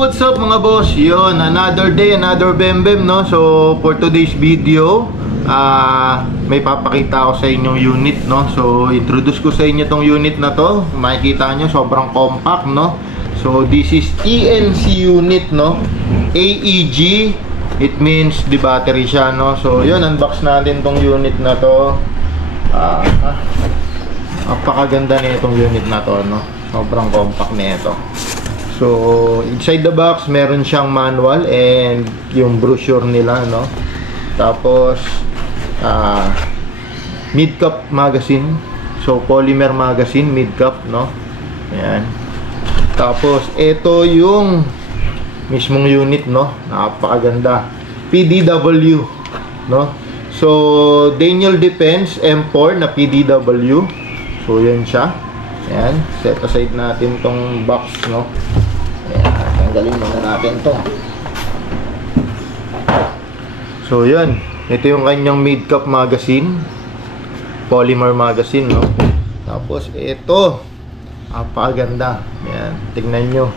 what's up mga boss? Yun, another day, another bembem, no? So, for today's video, may papakita ako sa inyong unit, no? So, introduce ko sa inyo tong unit na to. Makikita nyo, sobrang compact, no? So, this is ENC unit, no? AEG, it means the battery siya, no? So, yun, unbox natin tong unit na to. Napakaganda na itong unit na to, no? Sobrang compact na ito. So, inside the box, meron siyang manual and yung brochure nila, no? Tapos, mid-cap magazine. So, polymer magazine, mid-cap, no? Ayan. Tapos, ito yung mismong unit, no? Napakaganda. PDW, no? So, Daniel Defense M4 na PDW. So, yan siya. Ayan. Set aside natin tong box, no? Ayan, tanggalin muna natin to. So yan, ito yung kanyang mid-cap magazine, polymer magazine, no? Tapos ito, napakaganda. Ayan, tignan nyo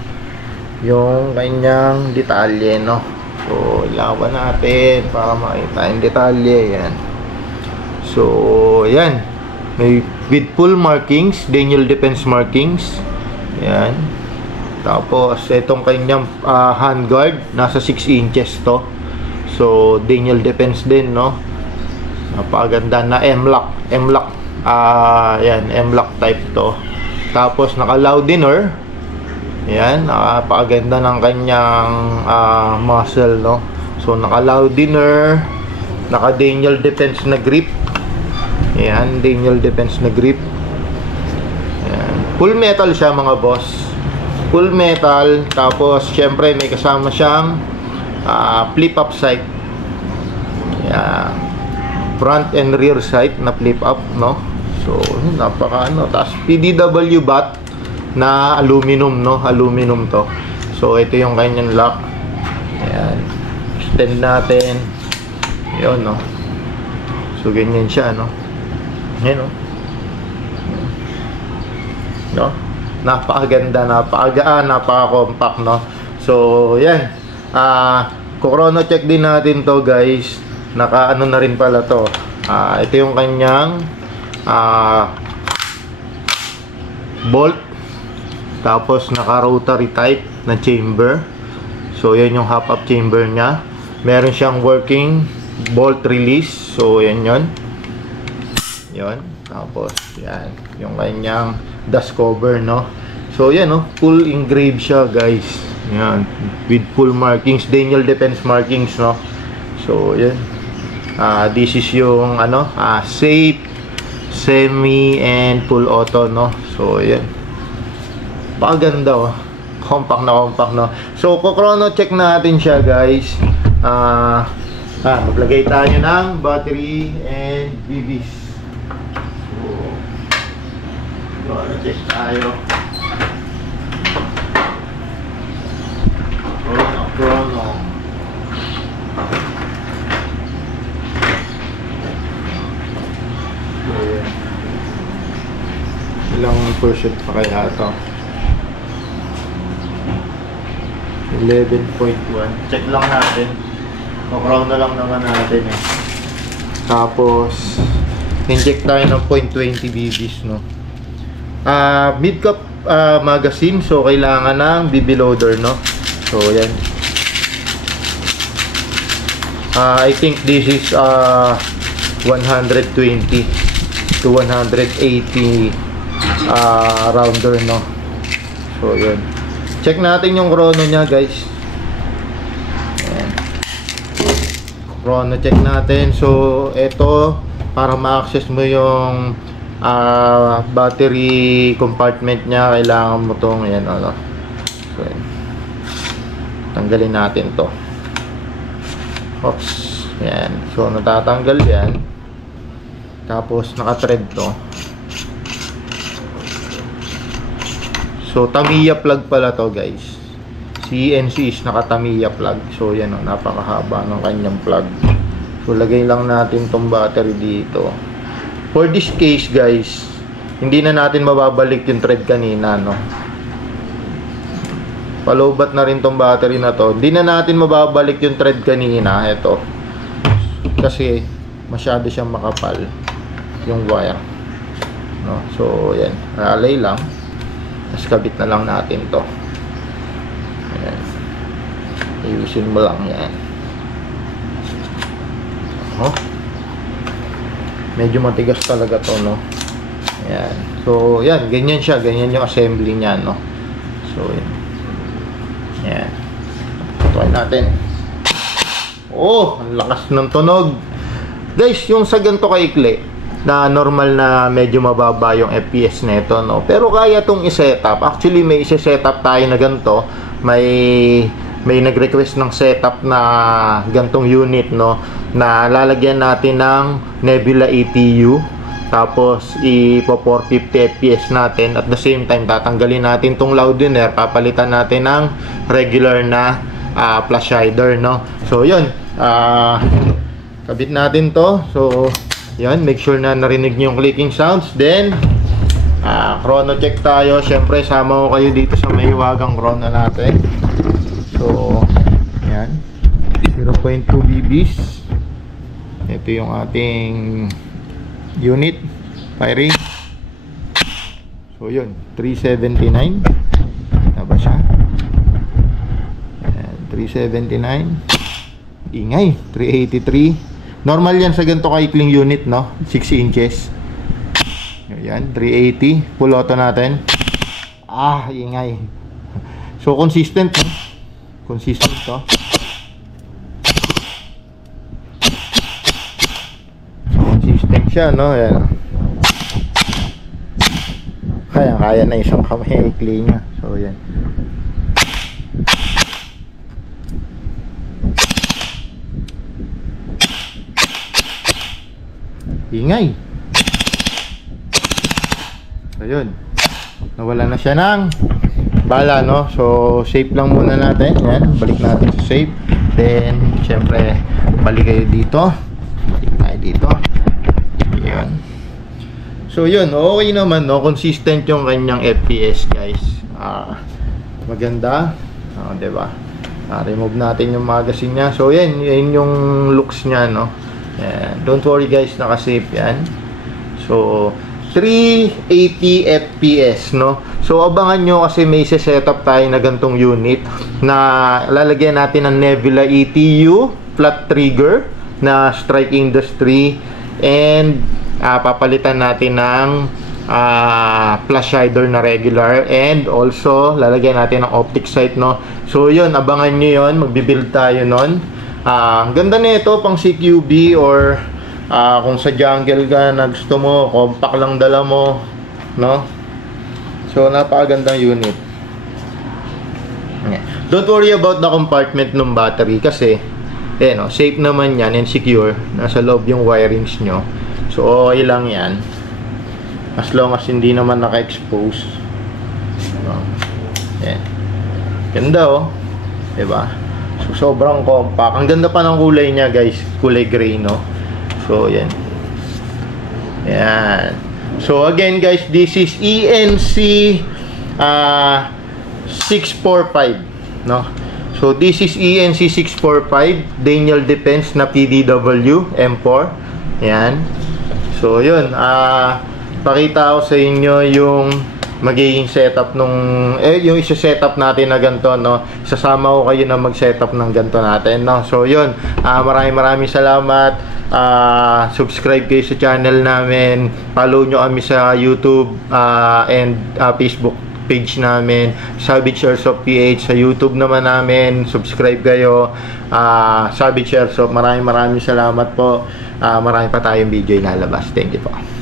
yung kanyang detalye, no? So ilawan natin para makita yung detalye. Ayan. So ayan, may with full markings, Daniel Defense markings. Ayan. Tapos, itong kanyang handguard, nasa 6 inches to. So, Daniel Defense din, no? Napakaganda na M-lock. M-lock. Yan, M-lock type to. Tapos, naka-Loudiner. Yan, napakaganda ng kanyang muzzle, no? So, naka-Loudiner. Naka-Daniel Defense na grip. Yan, Daniel Defense na grip. Yan. Full metal siya, mga boss. Full metal, tapos syempre may kasama siyang flip-up sight. Yeah. Front and rear sight na flip-up, no? So, napaka ano. Tapos PDW bat na aluminum, no? Aluminum to. So, ito yung kanyang lock. Ayan. Extend natin. Yun, no? So, ganyan siya, no? Ayan, no? No? Napakaganda, napakagaan, napaka-compact, no? So, yan. Chrono check din natin to, guys. Naka-ano na rin pala to. Ito yung kanyang bolt. Tapos, naka-rotary type na chamber. So, yan yung half-up chamber niya. Meron siyang working bolt release. So, yan yun. Yun. Tapos, yan. Yung kanyang dust cover, no? So, yan, no? Full engraved siya, guys. Yan. With full markings. Daniel Defense markings, no? So, yan. This is yung, ano? Safe, semi, and full auto, no? So, yan. Paganda, oh. Compact na compact, no? So, chrono check natin siya, guys. Maglagay tayo ng battery and BBs. Check tayo. Chrono. Ilang percent pa kaya ito? 11.1. Check lang natin. Chrono lang naman natin, eh. Tapos inject tayo ng 0.20 BBs, no? Mid-cap magazine, so kailangan ng BB loader, no? So yan. I think this is 120 to 180 rounder, no? So yan. Check natin yung chrono nya, guys. Ayan. Chrono check natin. So ito, para ma-access mo yung battery compartment niya, kailangan mo tong yan, ano. So, yan. Tanggalin natin to. Oops. Yan. So, natatanggal yan. Tapos, naka-thread to. So, Tamiya plug pala to, guys. CNC is naka-Tamiya plug. So, yan, oh, napakahaba ng kanyang plug. So, lagay lang natin tong battery dito. For this case, guys, hindi na natin mababalik yung thread kanina, no? Palobat na rin tong battery na to. Hindi na natin mababalik yung thread kanina. Ito. Kasi masyado siyang makapal yung wire. No? So, yan. Alay lang. Tapos kabit na lang natin to. Ayan. Ayusin mo lang yan. Oh. Medyo matigas talaga to, no? Ayan. So, yan. Ganyan siya. Ganyan yung assembly niya, no? So, yan. Ayan. Try natin. Oh, ang lakas ng tunog. Guys, yung sa ganito kaikli, na normal na medyo mababa yung FPS nito, no? Pero kaya tong i-setup. Actually, may i-setup tayo na ganito. May nag-request ng setup na gantong unit, no? Na lalagyan natin ng Nebula ETU. Tapos, ipo-450 FPS natin. At the same time, tatanggalin natin tong loudener. Papalitan natin ng regular na flash hider, no? So, yun. Kabit natin to. So, yan. Make sure na narinig nyo yung clicking sounds. Then, chrono check tayo. Siyempre, sama ko kayo dito sa may wagang chrono natin. So, yan. 0.2 BBs. Ito yung ating unit. Firing. So, yun. 379. Taba siya. Ayan, 379. Ingay. 383. Normal yan sa ganito kaikling unit, no? 6 inches. Ayan, 380. Full auto natin. Ingay. So, consistent, no? Consistent to. So, consistent siya, no? Ayan. Kaya na isang kamay ikli niya. So, ayan. Ingay. So, yun. Nawala na siya ng bala, no? So, shape lang muna natin. Yan. Balik natin sa shape. Then, syempre, balik kayo dito. Balik tayo dito. Yan. So, yun. Okay naman, no? Consistent yung kanyang FPS, guys. Maganda. Diba? Remove natin yung magazine niya. So, yan. Yan yung looks niya, no? Yan. Don't worry guys, naka-save yan. So, 380 FPS, no? So, abangan nyo kasi may setup tayo na gantong unit na lalagyan natin ng Nebula ETU, flat trigger na Strike Industry, and papalitan natin ng flash hider na regular, and also lalagyan natin ng optic sight, no? So, yun, abangan nyo yun. Magbibuild tayo nun. Ganda na ito pang CQB or kung sa jungle ka na gusto mo, compact lang dala mo, no? So, napakagandang unit. Don't worry about the compartment ng battery kasi no, safe naman yan and secure. Nasa loob yung wirings nyo. So, okay lang yan. As long as hindi naman naka-expose. No? Yan. Ganda, oh. Diba? So, sobrang compact. Ang ganda pa ng kulay niya, guys. Kulay gray, no? So, yan. Yan. So, again, guys, this is ENC 645, no? So, this is ENC 645 Daniel Defense na PDW M4. Yan. So, yun. Pakita ko sa inyo yung magiging setup nung yung isa-setup natin na ganito, no? Sasama ko kayo na mag-setup ng ganito natin, no? So, yun. Maraming salamat. Subscribe kayo sa channel namin. Follow nyo kami sa YouTube and Facebook page namin, Savage Airsoft PH. Sa YouTube naman namin, subscribe kayo. Savage Airsoft. Maraming salamat po. Marami pa tayong video ilalabas. Thank you po.